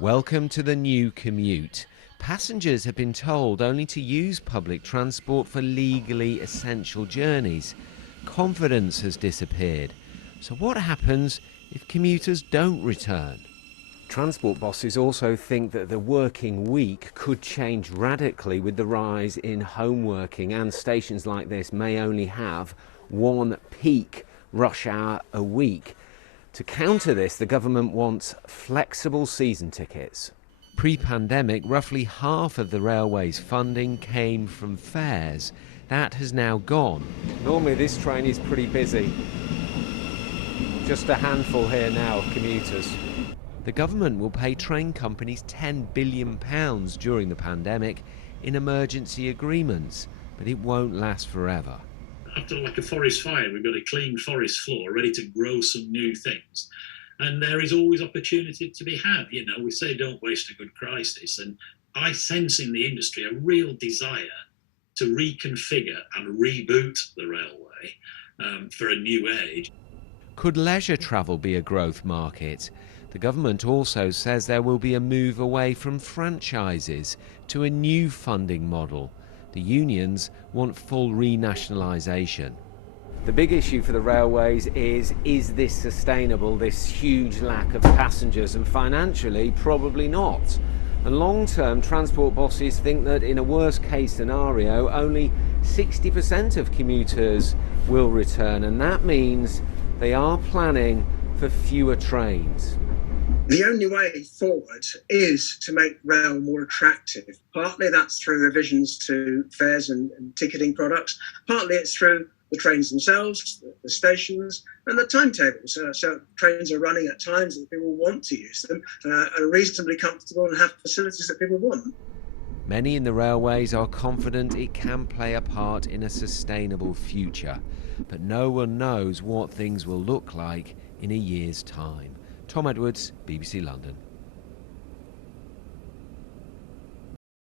Welcome to the new commute. Passengers have been told only to use public transport for legally essential journeys. Confidence has disappeared. So what happens if commuters don't return? Transport bosses also think that the working week could change radically with the rise in home working, and stations like this may only have one peak rush hour a week. To counter this, the government wants flexible season tickets. Pre-pandemic, roughly half of the railway's funding came from fares. That has now gone. Normally this train is pretty busy. Just a handful here now of commuters. The government will pay train companies £10 billion during the pandemic in emergency agreements, but it won't last forever. After like a forest fire, we've got a clean forest floor ready to grow some new things. And there is always opportunity to be had. You know, we say don't waste a good crisis. And I sense in the industry a real desire to reconfigure and reboot the railway for a new age. Could leisure travel be a growth market? The government also says there will be a move away from franchises to a new funding model. The unions want full renationalisation. The big issue for the railways is this sustainable, this huge lack of passengers? And financially, probably not. And long-term, transport bosses think that in a worst-case scenario, only 60% of commuters will return, and that means they are planning for fewer trains. The only way forward is to make rail more attractive. Partly that's through revisions to fares and ticketing products. Partly it's through the trains themselves, the stations, and the timetables. So trains are running at times that people want to use them, are reasonably comfortable and have facilities that people want. Many in the railways are confident it can play a part in a sustainable future, but no one knows what things will look like in a year's time. Tom Edwards, BBC London.